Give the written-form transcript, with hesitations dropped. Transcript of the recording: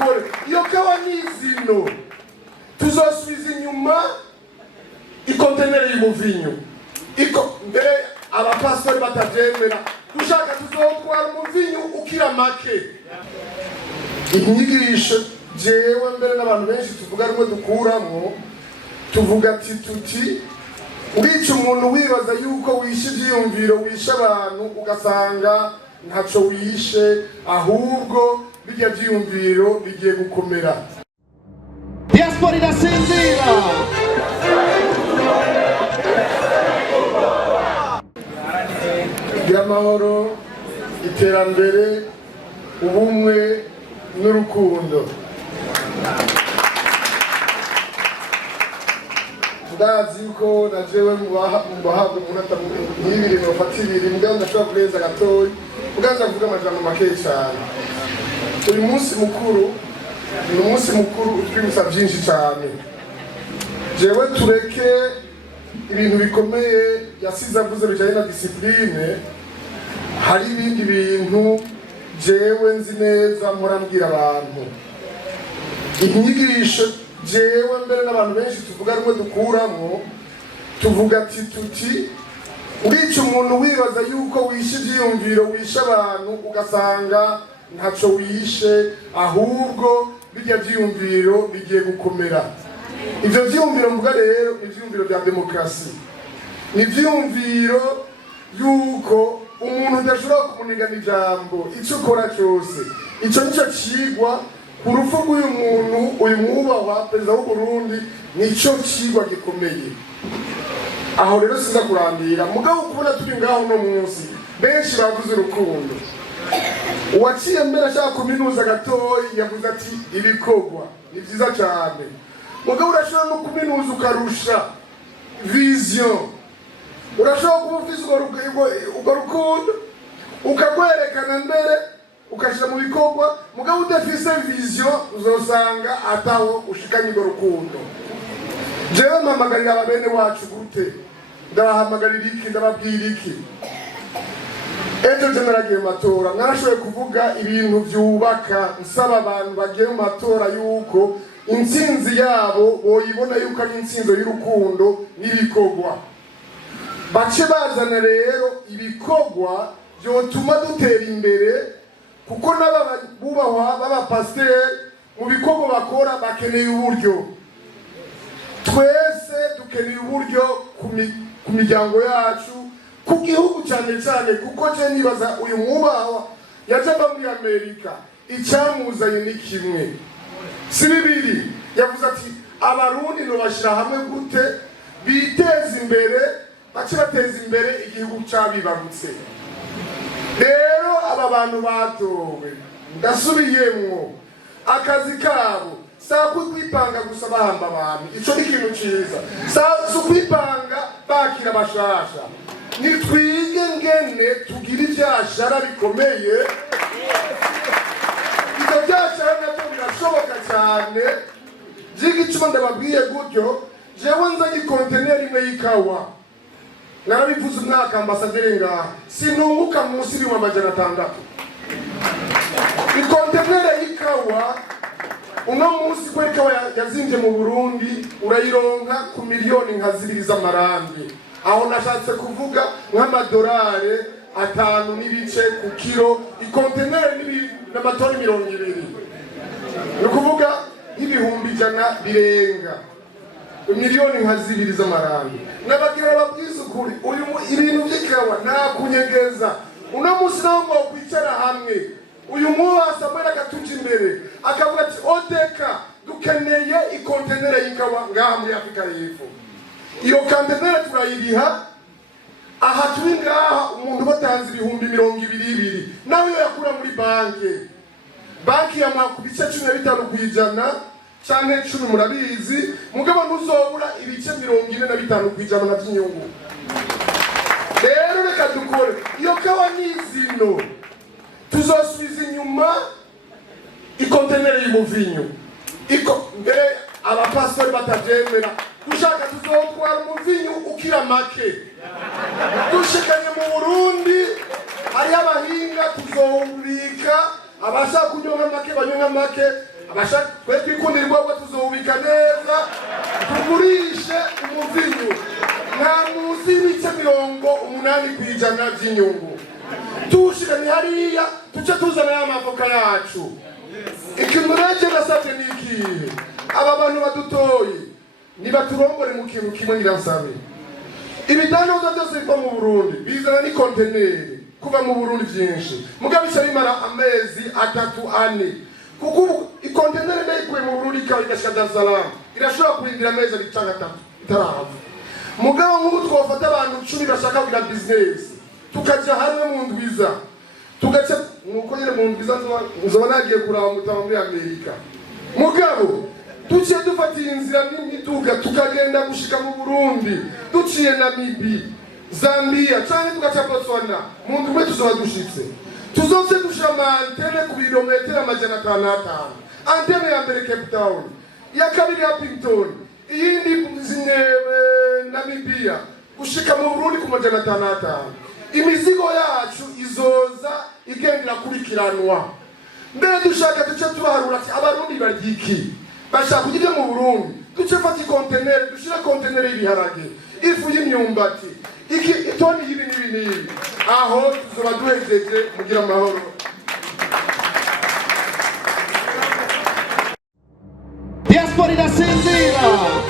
dukore iyo kawa n'izino tuzosubiza inyuma ikontenere y'umuvinyu mbere abapastori batavyemera dushaka tuzotwara umuvinyu ukira make. Inyigisho jewe mbere n'abantu benshi tuvuga rumwe dukuramo tuvuga ati tuti urica umuntu wibaza yuko wishe ivyiyumviro wishe abantu ugasanga ntaco wishe ahubwo bijya vyiyumviro bigiye gukomera. Diaspora irasinzira. Amahoro, iterambere, ubumwe n'urukundo. Ndazi ko najewe mubahabwa umunota n'ibiri nofata ibiri mbwa ndashobora kurenza gatoyi uganza kuvuga amajambo make cyane. Uyu munsi mukuru ni umunsi mukuru utwibutsa byinshi cyane. Jewe tureke ibintu bikomeye yasize avuze bijanye na discipline, hari ibindi bintu jewe nzi neza murambwira abantu. Inyigisho jewe mbere n'abantu benshi tuvuga rumwe dukuramo tuvuga ati tuti urica umuntu wibaza yuko wishe ivyiyumviro wishe abantu ugasanga ntaco wishe ahubwo bijya vyiyumviro bigiye gukomera. Ivyo vyiyumviro mvuga rero ivyiyumviro vya demokrasi, ni ivyiyumviro yuko umuntu udashobora kumunigana ijambo icyo ukora cyose. Icyo nicyo cigwa ku rupfu rw'uyu muntu, uyu mwubahwa perezida w'u Burundi, nicyo cigwa gikomeye. Aho rero sinza kurambira mugabo kubona turi ngaho no munsi benshi bavuze urukundo. Uwaciye mbere ashaka kuminuza gatoyi yavuze ati ibikorwa ni vyiza cyane, mugabo urashobora no kuminuza ukarusha vision. Urashobora kuba ufise urwo rukundo ukagwerekana mbere ukashira mu bikorwa, mugabo udafise vision uzosanga ataho ushikanye urwo rukundo. Jewe mpamagarira ababene wacu gute, ndabahamagarira iki, ndababwira iki? Ejo je naragiye mu matora, narashoboye kuvuga ibintu vyubaka, nsaba abantu bagiye mu matora yuko intsinzi yabo boyibona yuko ari intsinzo y'urukundo n'ibikorwa. Bace bazana rero ibikorwa vyotuma dutera imbere, kuko n'abubahwa b'abapasiteri mu bikorwa bakora bakeneye uburyo. Twese dukeneye uburyo ku miryango yacu, ku gihugu cyane cyane, kuko je nibaza uyu mwubahwa yaje ava muri Amerika, icyamuzanye ni kimwe si bibiri. Yavuze ati abarundi no bashira hamwe gute biteza imbere, bace bateza imbere igihugu cabibarutse. Rero aba bantu batowe ndasubiyemwo akazi kabo saa kwipanga gusa bahamba abantu, ico ni ikintu ciza. Saa kwipanga bakira bashasha, nitwige ngene tugira ivyashara bikomeye. Ivyo vyashara navyo birashoboka cyane. Jigicuma ndababwiye gutyo, jewe nzanye konteneri imwe y'ikawa, narabivuze umwaka ambasaderi ngaha, sinunguka munsi y'ibihumbi amajana 600. Ikontenere y'ikawa uno munsi kwa ikawa yazinje mu Burundi urayironka ku miliyoni nka 2 z'amarangi. Aho nashatse kuvuga nk'amadolari 5 n'ibice ku kilo. Ikontenere n'amatoni 200, ni kuvuga ibihumbi 100 birenga miliyoni nka 2 z'amarangi. Nabagira babwiza ukuri uyu ibintu by'ikawa nta kunyegeza. Uno munsi naho ngo kwicara hamwe uyu mwasa mwera gatuja imbere akavuga ati odeka dukeneye ikontenere y'ikawa ngaha muri Afrika y'Epfo. Iyo kontenere turayiriha aha turi ngaha umuntu batanze ibihumbi 200 nawe yakura muri banki ya makubice 15% canke 10 murabizi, mugabo ntuzobura ibice 45% na by'inyungu. Rero reka dukore iyo kawa n'izino tuzosubiza inyuma ikontenere y'umuvinyu. Mbere abapastori batavyemera dushaka tuzotwara umuvinyu ukira make. Dushikanye mu Burundi hari abahinga tuzowubika, abashaka kunywa make banywa make, abashaka twe twikundira ubwoko tuzubika neza tugurishe umuvinyu nta munsi y'ibice 80% by'inyungu tushikanye hariya tuce tuzana y'amavoka yacu. Ikintu rege nasabye ni ikihe? Aba bantu badutoye nibaturombore mu kintu kimwe nyiransabe. Ibidandaza byose biva mu Burundi bizana ni konteneri kuva mu Burundi byinshi mugabisha bimara amezi 3-4 kuko ikonteneri ndayikuye mu Burundi ikashika Dar es Salaam irashobora kurindira amezi 3 itarava. Mugabo nk'ubu twofata abantu 10 bashaka kugira business tukaja hamwe mu ndwiza tugaca nuko nyine mu ndwiza nzoba nagiye kuraba mutaba muri Amerika. Mugabo tuciye dufatiye inzira n'imiduga tukagenda gushika mu Burundi duciye Namibia, Zambia cyangwa tugaca Botswana mu ndwi tuzoba dushitse tuzose dushama antene ku birometero 500. Antene ya mbere Cape Town, ya kabiri ya Pinton, iyindi Namibia gushika mu Burundi ku 500. Imizigo yacu izoza igendera kurikiranwa. Mbere dushaka tuce tubaharura ati abarundi baryiki bashaka kujya mu Burundi duce fati container dushira container y'ibiharage ifu y'imyumbati iki itoni y'ibinini aho tuzoba duhejeje mugira amahoro. Diaspora da Sinzira.